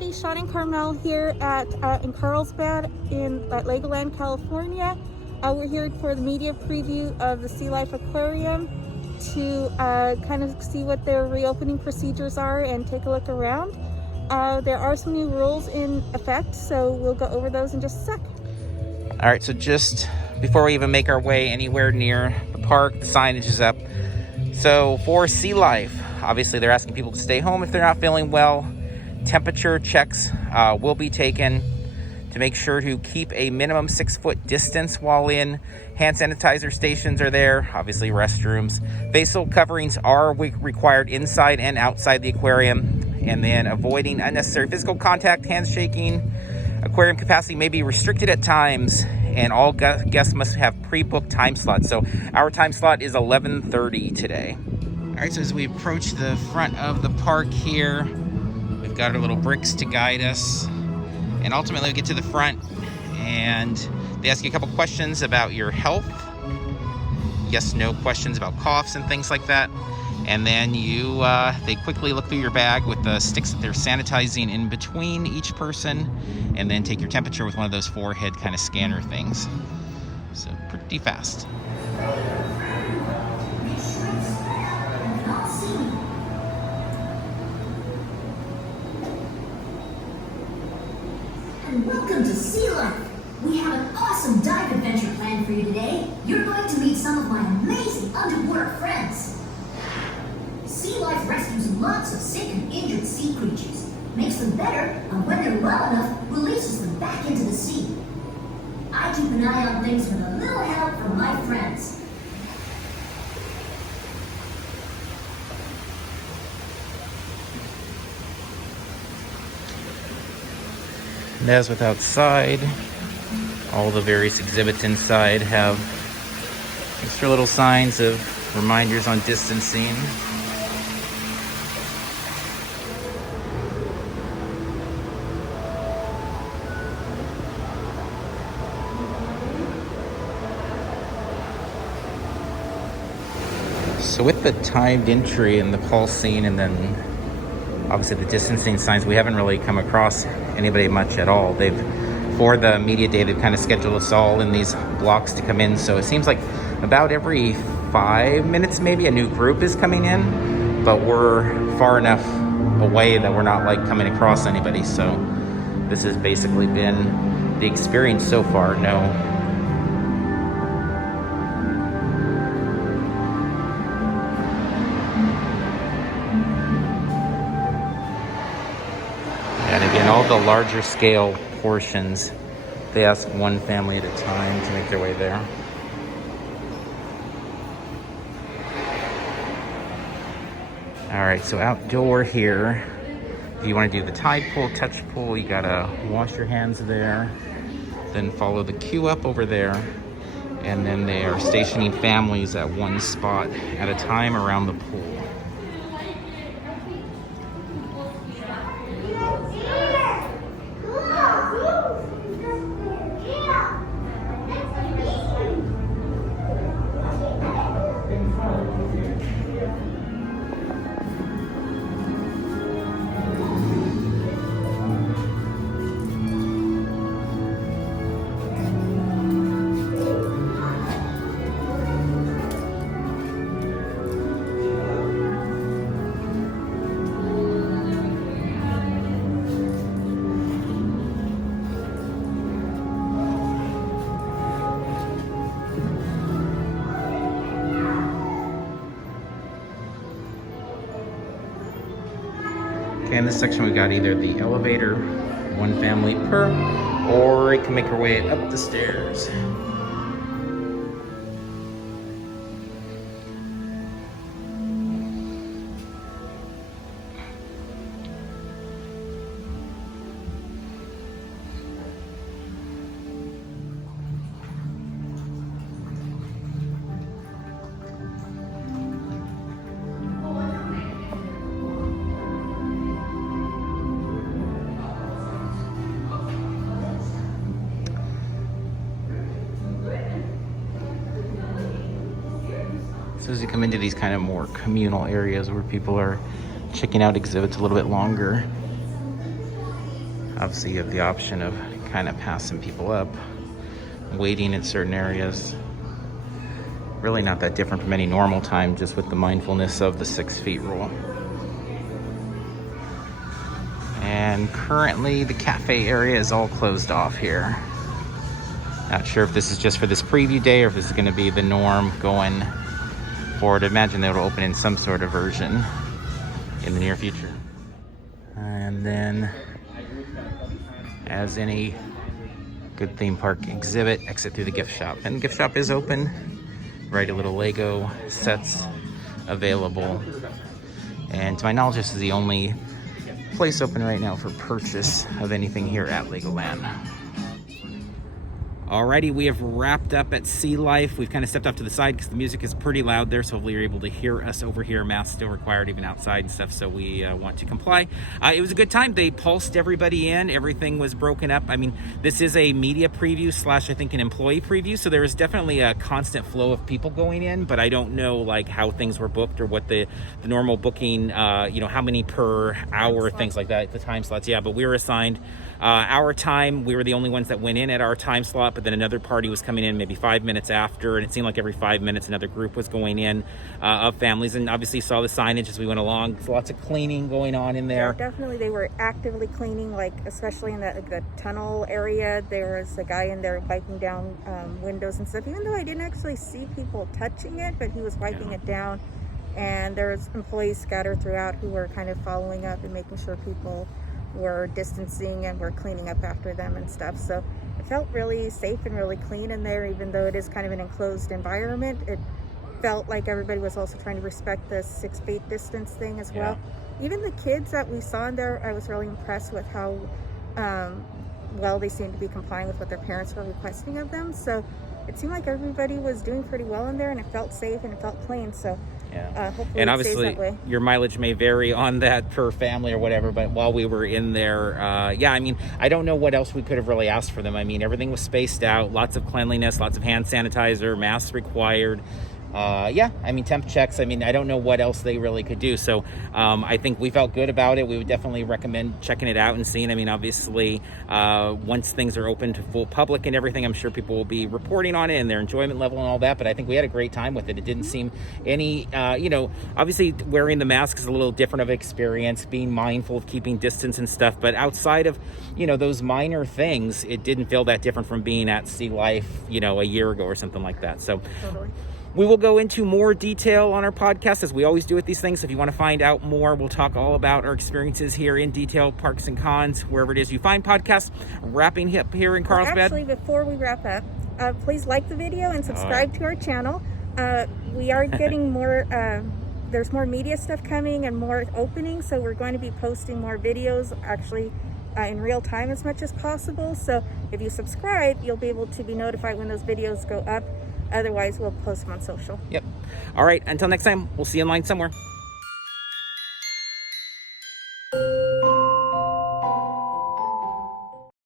everybody, Sean and Carmel here at in Carlsbad at LegoLand, California. We're here for the media preview of the SeaLife Aquarium to kind of see what their reopening procedures are and take a look around. There are some new rules in effect, so we'll go over those in just a sec. All right, so just before we even make our way anywhere near the park, the signage is up. So for SeaLife, obviously they're asking people to stay home if they're not feeling well. Temperature checks will be taken to make sure to keep a minimum 6-foot distance while in. Hand sanitizer stations are there, obviously restrooms. Facial coverings are required inside and outside the aquarium. And then avoiding unnecessary physical contact, hands shaking. Aquarium capacity may be restricted at times, and all guests must have pre-booked time slots. So our time slot is 11:30 today. All right, so as we approach the front of the park here, we've got our little bricks to guide us. And ultimately we get to the front and they ask you a couple questions about your health. Yes, no questions about coughs and things like that. And then they quickly look through your bag with the sticks that they're sanitizing in between each person, and then take your temperature with one of those forehead kind of scanner things. So pretty fast. And welcome to SeaLife. We have an awesome dive adventure planned for you today. You're going to meet some of my amazing underwater friends. SeaLife rescues lots of sick and injured sea creatures, makes them better, and when they're well enough, releases them back into the sea. I keep an eye on things with a little help from my friends. And as with outside, all the various exhibits inside have extra little signs of reminders on distancing. So with the timed entry and the pulse scene, and then obviously the distancing signs, we haven't really come across anybody much at all. For the media day, they've kind of scheduled us all in these blocks to come in. So it seems like about every 5 minutes, maybe a new group is coming in, but we're far enough away that we're not like coming across anybody. So this has basically been the experience so far. No. And again, all the larger scale portions, they ask one family at a time to make their way there. All right, so outdoor here, if you want to do the tide pool, touch pool, you gotta wash your hands there, then follow the queue up over there, and then they are stationing families at one spot at a time around the pool. Okay, in this section we got either the elevator, one family per, or you can make our way up the stairs. So as you come into these kind of more communal areas where people are checking out exhibits a little bit longer, Obviously, you have the option of kind of passing people up, waiting in certain areas. Really not that different from any normal time, just with the mindfulness of the 6 feet rule. And currently the cafe area is all closed off here. Not sure if this is just for this preview day or if this is going to be the norm going forward. I imagine they'll open in some sort of version in the near future. And then, as any good theme park exhibit, exit through the gift shop. And the gift shop is open. Variety of little Lego sets available. And to my knowledge, this is the only place open right now for purchase of anything here at LegoLand. Alrighty, we have wrapped up at SeaLife. We've kind of stepped off to the side because the music is pretty loud there, so hopefully you're able to hear us over here. Masks still required even outside and stuff, so we want to comply. It was a good time. They pulsed everybody in. Everything was broken up. I mean, this is a media preview slash, I think, an employee preview, so there is definitely a constant flow of people going in, but I don't know like how things were booked or what the normal booking, you know, how many per hour, things like that, the time slots. Yeah, but we were assigned our time. We were the only ones that went in at our time slot, but then another party was coming in maybe 5 minutes after, and it seemed like every 5 minutes another group was going in of families, and obviously saw the signage as we went along. So lots of cleaning going on in there. Yeah, definitely they were actively cleaning, like especially in the tunnel area. There was a guy in there wiping down windows and stuff, even though I didn't actually see people touching it, but he was wiping it down. And there was employees scattered throughout who were kind of following up and making sure people were distancing and were cleaning up after them and stuff. So it felt really safe and really clean in there, even though it is kind of an enclosed environment. It felt like everybody was also trying to respect the 6 feet distance thing as well. Even the kids that we saw in there, I was really impressed with how well they seemed to be complying with what their parents were requesting of them. So it seemed like everybody was doing pretty well in there, and it felt safe and it felt clean. So hopefully and it stays obviously that way. your mileage may vary on that per family or whatever, but while we were in there, yeah, I mean, I don't know what else we could have really asked for them. I mean, everything was spaced out, lots of cleanliness, lots of hand sanitizer, masks required. Yeah, I mean, temp checks. I mean, I don't know what else they really could do. So I think we felt good about it. We would definitely recommend checking it out and seeing. I mean, obviously, once things are open to full public and everything, I'm sure people will be reporting on it and their enjoyment level and all that. But I think we had a great time with it. It didn't seem any, you know, obviously wearing the mask is a little different of an experience, being mindful of keeping distance and stuff. But outside of, you know, those minor things, it didn't feel that different from being at SeaLife, you know, a year ago or something like that. So Totally. we will go into more detail on our podcast, as we always do with these things. If you want to find out more, we'll talk all about our experiences here in detail, parks and cons, wherever it is you find podcasts. Wrapping up here in Carlsbad. Well, actually, before we wrap up, please like the video and subscribe to our channel. We are getting more, there's more media stuff coming and more openings, so we're going to be posting more videos actually in real time as much as possible. So if you subscribe, you'll be able to be notified when those videos go up. Otherwise, we'll post them on social. Yep. All right. Until next time, we'll see you in line somewhere.